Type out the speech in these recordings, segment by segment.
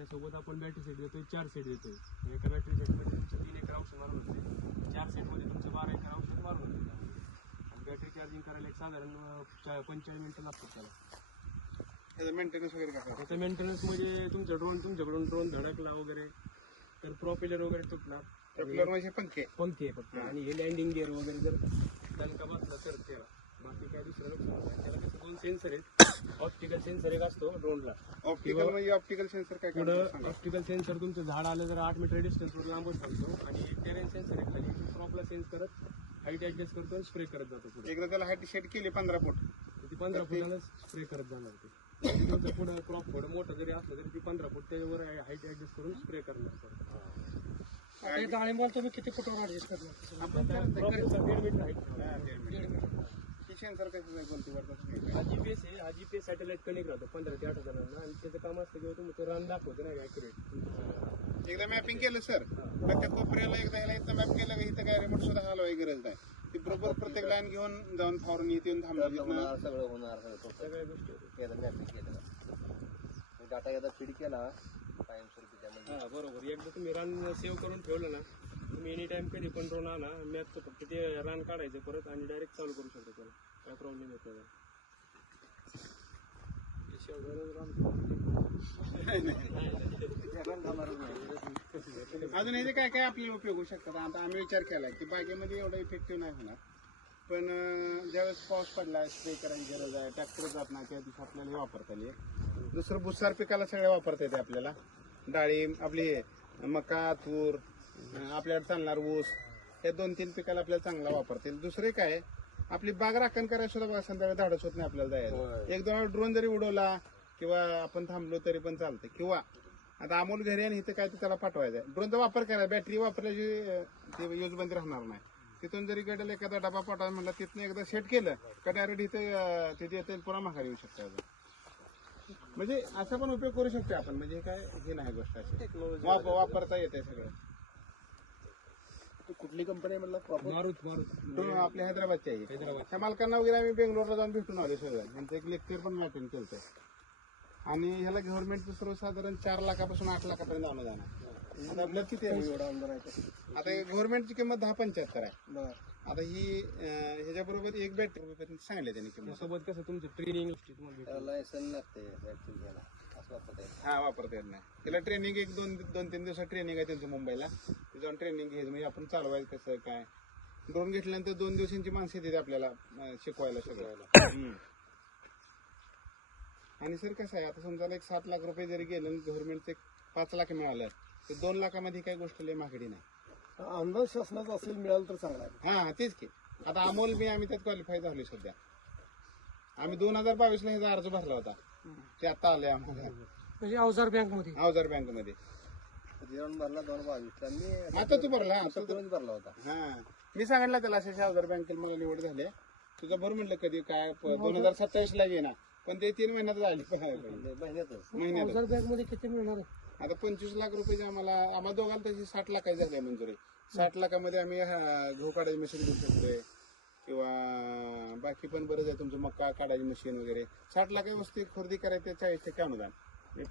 त्यासोबत आपण battery set देतोय, 4 सेट देतोय. एका बॅटरी सेटमध्ये तुमचं 3 एकर औषध मारून होते, 4 सेटमध्ये तुमचं 12 एकर औषध मारून होते. आणि बॅटरी चार्जिंग करायला एक साधारण 45 मिनिटं लागतात त्याला. त्याचं मेंटेनन्स वगैरे काय? त्याचं मेंटेनन्स म्हणजे तुमच्याकडून ड्रोन धडकला वगैरे तर प्रोपेलर वगैरे तुटला, आपल्यावर म्हणजे पंखे आहे फक्त. आणि हे लँडिंग गिअर वगैरे जर दणका बसला तर त्याला, बाकी काय दुसरं नुकसान नाही. त्याला कसं 2 सेन्सर आहेत. ऑप्टिकल सेन्सर एक असतो ड्रोनला. ऑप्टिकल म्हणजे ऑप्टिकल सेन्सर काय पुढं ऑप्टिकल सेन्सर तुमचं झाड आलं तर 8 मीटर डिस्टन्सवर लांबच थांबतो. आणि टेरेन सेन्सर आहे खाली, क्रॉपला सेन्स करत हाईट ऍडजस्ट करतो आणि स्प्रे करत जातो पुढे. एकदा त्याला हाईट सेट केली 15 फूट, ती 15 फुटाला स्प्रे करत जाणार ते. तुमचं पुढं क्रॉप थोडं मोठं जरी असलं तरी ती 15 फूट त्याच्यावर हाईट ऍडजस्ट करून स्प्रे करणार. डाळिंबाला तुम्ही किती फुटावर ऍडजस्ट करणार? आपण 1.5 मीटर हाईट. सेन्सर कसं कोणती वाटतं? हा जीपीएस आहे. हा जीपीएस सॅटेलाइट कनेक्ट राहतो 15 ते 8 हजारांना. आणि त्याचं काम असतं किंवा तुम्ही रन दाखवतो नाही ॲक्युरेट. एकदा मॅपिंग केलं सर, प्रत्येक कोपऱ्याला एकदा ह्याला इथं मॅप केलं की इथं काय रिमोट सुद्धा हलवायची गरज नाही. ती बरोबर प्रत्येक लाईन घेऊन जाऊन फवारून येऊन थांबलं सगळं होणार. सगळ्या गोष्टी मॅपिंग केलं डाटा एकदा फीड केला कायमस्वरूपी त्यामध्ये. हां बरोबर. एकदा तुम्ही रन सेव्ह करून ठेवलं ना, तुम्ही एनी टाइम कधी पण ड्रोन आणा, मॅपचं फक्त ते रन काढायचं परत आणि डायरेक्ट चालू करू शकतो त्याला. काय प्रॉब्लेम येत नाही. अजून याचे काय काय आपल्याला उपयोग होऊ शकतात? आता आम्ही विचार केला की बागेमध्ये एवढं इफेक्टिव्ह नाही होणार, पण ज्यावेळेस पाऊस पडला, स्प्रे करायची गरज आहे, ट्रॅक्टर जात नाही, त्या दिवशी आपल्याला हे वापरता येईल. दुसरं भुसार पिकाला सगळ्या वापरता येते आपल्याला. डाळिंब, आपली मका, तूर, आपल्याकडे चालणार ऊस, हे 2-3 पिकाला आपल्याला चांगला वापरता येईल. दुसरे काय, आपली बाग राखण करायला सुद्धा बघा संध्याकाळी धाडस होत नाही आपल्याला जायला. 1-2 ड्रोन जरी उडवला किंवा आपण थांबलो तरी पण चालतं. किंवा आता अमोल घरी आणि इथं काय ते त्याला पाठवायचं आहे, ड्रोनचा वापर करायचा, बॅटरी वापरल्याची ते युजबंदी राहणार नाही. तिथून जरी गडल एखादा डबा पाठवायचा म्हणलं, तिथून एकदा सेट केलं का डायरेक्ट इथं तिथे येते पुन्हा माघारी येऊ शकतो. म्हणजे असा पण उपयोग करू शकतो आपण. म्हणजे काय हे नाही गोष्ट अशी वापरता येते सगळं. कुठली कंपनी म्हटलं? मारुत आपल्या हैदराबादच्या आहे. त्या मालकांना वगैरे आम्ही बेंगलोरला जाऊन भेटून आलो सगळं. त्यांचं एक लेक्चर पण अटेंड केलं. आणि ह्याला गव्हर्नमेंटचं सर्वसाधारण 4 लाखापासून 8 लाखापर्यंत अनुदान आहे. आता आपल्याला किती आहे एवढं अनुदान आहे? आता गव्हर्नमेंटची किंमत 10.75 आहे. आता ही ह्याच्याबरोबर 1 बॅटरी सांगले त्यांनी किंमत. सोबत कसं तुमचं ट्रेनिंग लायसन लागते घ्यायला, असं वापरता येईल. हा वापरता येत नाही. त्याला ट्रेनिंग 1-2-3 दिवसात ट्रेनिंग आहे त्यांचं मुंबईला. ते जाऊन ट्रेनिंग घ्यायचं, म्हणजे आपण चालवायचं कसं काय. ड्रोन घेतल्यानंतर 2 दिवसांची माणसं येते आपल्याला शिकवायला सगळं. आणि सर कसं आहे, आता समजा एक 7 लाख रुपये जरी गेलं, गव्हर्नमेंटचे 5 लाख मिळालं, तर 2 लाखामध्ये काही गोष्ट लय महागडी नाही. अंदाज शासनाचा असेल मिळालं तर चांगला आहे. हा तेच की. आता अमोल मी आम्ही त्यात क्वालिफाय झालो सध्या. आम्ही 2022ला ह्याचा अर्ज भरला होता, ते आता आले आम्हाला. म्हणजे अवजार बँकमध्ये? अवजार बँकमध्ये भरला 2022ला. आता तू भरला? भरला होता. हा मी सांगितलं त्याला, अशा अवजार बँकेला मला निवड झाली, तुझा भर म्हटलं कधी काय 2027ला येणार, पण ते 3 महिन्यात झाली. महिन्यात. अवजार बँकमध्ये किती मिळणार आहे? आता 25 लाख रुपये आम्हाला दोघांना तशी 60 लाखाची झाली मंजुरी. 60 लाखामध्ये आम्ही गहू काढायची मशीन घेऊ शकतोय, किंवा बाकी पण बरंच आहे तुमचं मका काढायची मशीन वगैरे. 60 लाख वस्तू खरेदी करायचं, 40% अनुदान,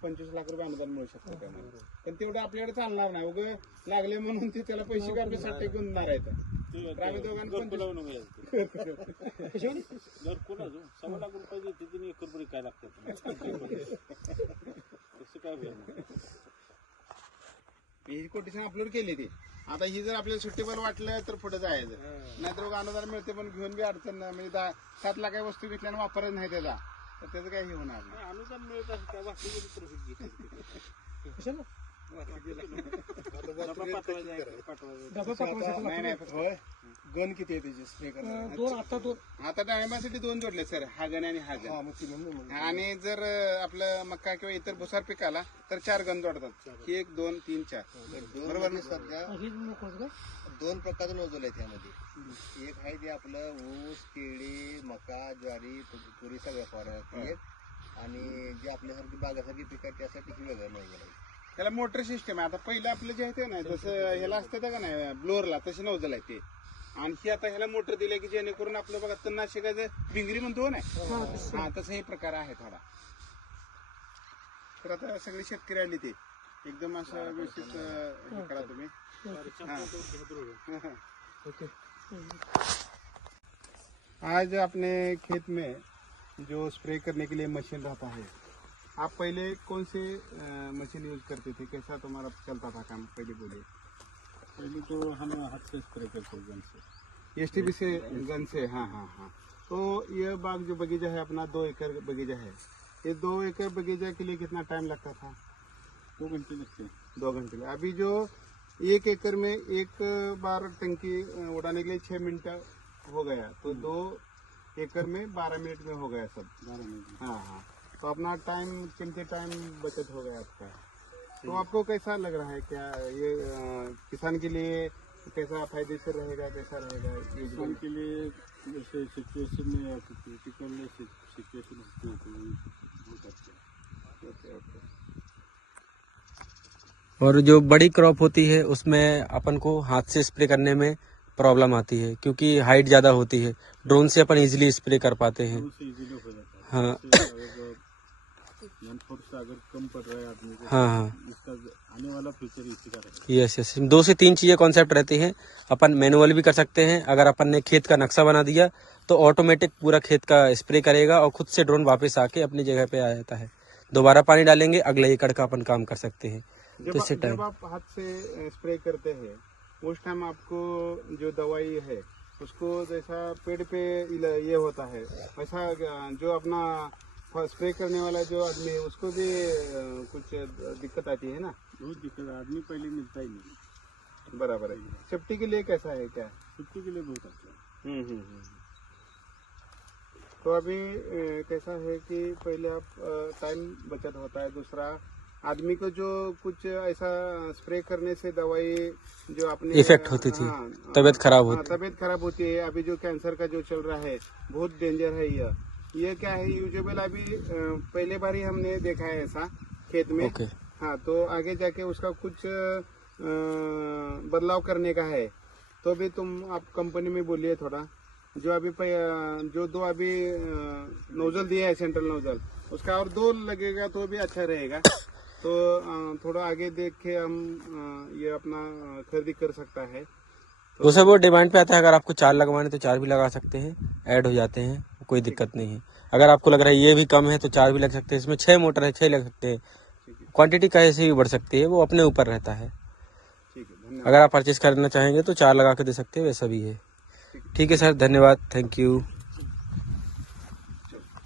25 लाख रुपये अनुदान मिळू शकतं त्यामध्ये. पण तेवढं आपल्याकडे चालणार नाही. उगं लागले म्हणून ते त्याला पैसे काढून 60 घेऊन मारायचं. आम्ही दोघांना 25 काय लागतं ही कोटेशन अपलोड केली ती. आता ही जर आपल्याला सुटेबल वाटलं तर पुढे जायचं, नाहीतर मग अनुदान मिळते पण घेऊन बी अडचण नाही. म्हणजे 7 लाख वस्तू विकल्याने वापरच नाही त्याचा, तर त्याचं काही होणार नाही. अनुदान मिळत असं काय नाही. गण किती आहे त्याची स्प्रे करणार? 2 आता डाळिंबासाठी 2 जोडले सर, हागण आणि हागण. आणि जर आपलं मका किंवा इतर भुसार पिकाला तर 4 गण जोडतात. 1, 2, 3, 4. बरोबर ना? सध्या 2 प्रकारचे नोजल आहे त्यामध्ये. एक आहे ते आपलं ऊस, केळी, मका, ज्वारी, तुरी सगळ्या फवारण्यात. आणि जे आपल्यासारखी बागासारखी पिकं आहेत त्यासाठी ही वेगळं नोजल आहे. त्याला मोटर सिस्टम आहे. आता पहिलं आपलं जे आहे ते नाही, जसं ह्याला असतं का नाही ब्लोअरला, तशी नोजल आहे ते. आणखी आता ह्याला मोटर दिले की जेणेकरून आपलं बघा तणनाशकाचं भिंगरी म्हणतो ना, हा तसं हे प्रकार आहे थोडा. तर आता सगळे शेतकरी आले ते एकदम असं व्यवस्थित हे करा तुम्ही. ओके. आज अपने खेत में जो स्प्रे करने के लिए मशीन रहता है, आप पहले कौन से मशीन यूज करते थे, कैसा तुम्हारा चलता था काम, पहले बोलिए. पहले तो हम हाथ से स्प्रे करते हैं गन से. एसटीबी से गन से. हाँ हाँ हाँ. तो ये बाग जो बगीचा है अपना 2 एकड़ बगीचा है, ये 2 एकड़ बगीचा के लिए कितना टाइम लगता था? 2 घंटे लगते हैं. 2 घंटे. अभी जो 1 एकड़ में एक बार टंकी उड़ाने के लिए 6 मिनट हो गया, तो 2 एकड़ में 12 मिनट में हो गया सब. 12 मिनट. हाँ हाँ. तो अपना टाइम, कीमती टाइम बचत हो गया आपका. तो आपको कैसा लग रहा है, क्या ये किसान के लिए कैसा फायदेशीर रहेगा, कैसा रहेगा? किसान के लिए जैसे सिचुएशन में या क्रिटिकल सिचुएशन होती है तो बहुत अच्छा है. Okay okay. और जो बड़ी क्रॉप होती है उसमें अपन को हाथ से स्प्रे करने में प्रॉब्लम आती है क्योंकि हाइट ज़्यादा होती है. ड्रोन से अपन इजीली स्प्रे कर पाते हैं. तो उससे इजीली हो जाता है. हाँ. फोर्स अगर कम पड़ रहा है आदमी को, हाँ हाँ. इसका आने वाला फ्यूचर इसी का रहेगा. Yes yes. 2 से 3 चीज़ें कॉन्सेप्ट रहती हैं. अपन मैनुअल भी कर सकते हैं. अगर अपन ने खेत का नक्शा बना दिया तो ऑटोमेटिक पूरा खेत का स्प्रे करेगा और खुद से ड्रोन वापस आके अपनी जगह पे आ जाता है. दोबारा पानी डालेंगे, अगले एकड़ का अपन काम कर सकते हैं. तो इससे जब टाइम. आप हाथ से स्प्रे करते हैं उस टाइम आपको जो दवाई है उसको जैसा पेड़ पे ये होता है, वैसा जो अपना स्प्रे करने वाला जो आदमी है उसको भी कुछ दिक्कत आती है ना? बहुत दिक्कत. आदमी पहले मिलता ही नहीं. बराबर है. सेफ्टी के लिए कैसा है, क्या? छुट्टी के लिए बहुत अच्छा है. तो अभी कैसा है कि पहले आप टाइम बचत होता है, दूसरा आदमी को जो कुछ ऐसा स्प्रे करने से दवाई जो अपने इफेक्ट होती थी, तबीयत खराब होती. तबीयत खराब होती है. अभी जो कैंसर का जो चल रहा है बहुत डेंजर है. ये क्या है, यूजुअल अभी पहले बार ही हमने देखा है ऐसा खेत में. ओके. हाँ, तो आगे जाके उसका कुछ बदलाव करने का है. तो अभी आप कंपनी में बोलिए थोड़ा, जो अभी जो 2 अभी नोजल दिए है, सेंट्रल नोजल, उसका और 2 लगेगा तो भी अच्छा रहेगा. तो थोड़ा आगे देख के हम ये अपना खरीदी कर सकता है. वो सब वो डिमांड पे आता है. अगर आपको 4 लगवाने तो 4 भी लगा सकते हैं, ऐड हो जाते हैं, कोई दिक्कत नहीं है. अगर आपको लग रहा है ये भी कम है तो 4 भी लग सकते हैं. इसमें 6 मोटर है, 6 लग सकते हैं. क्वांटिटी कैसे भी बढ़ सकती है, वो अपने ऊपर रहता है. ठीक है, धन्यवाद. अगर आप परचेज करना चाहेंगे तो 4 लगा के दे सकते हैं, वैसा भी है. ठीक है सर, धन्यवाद. Thank you.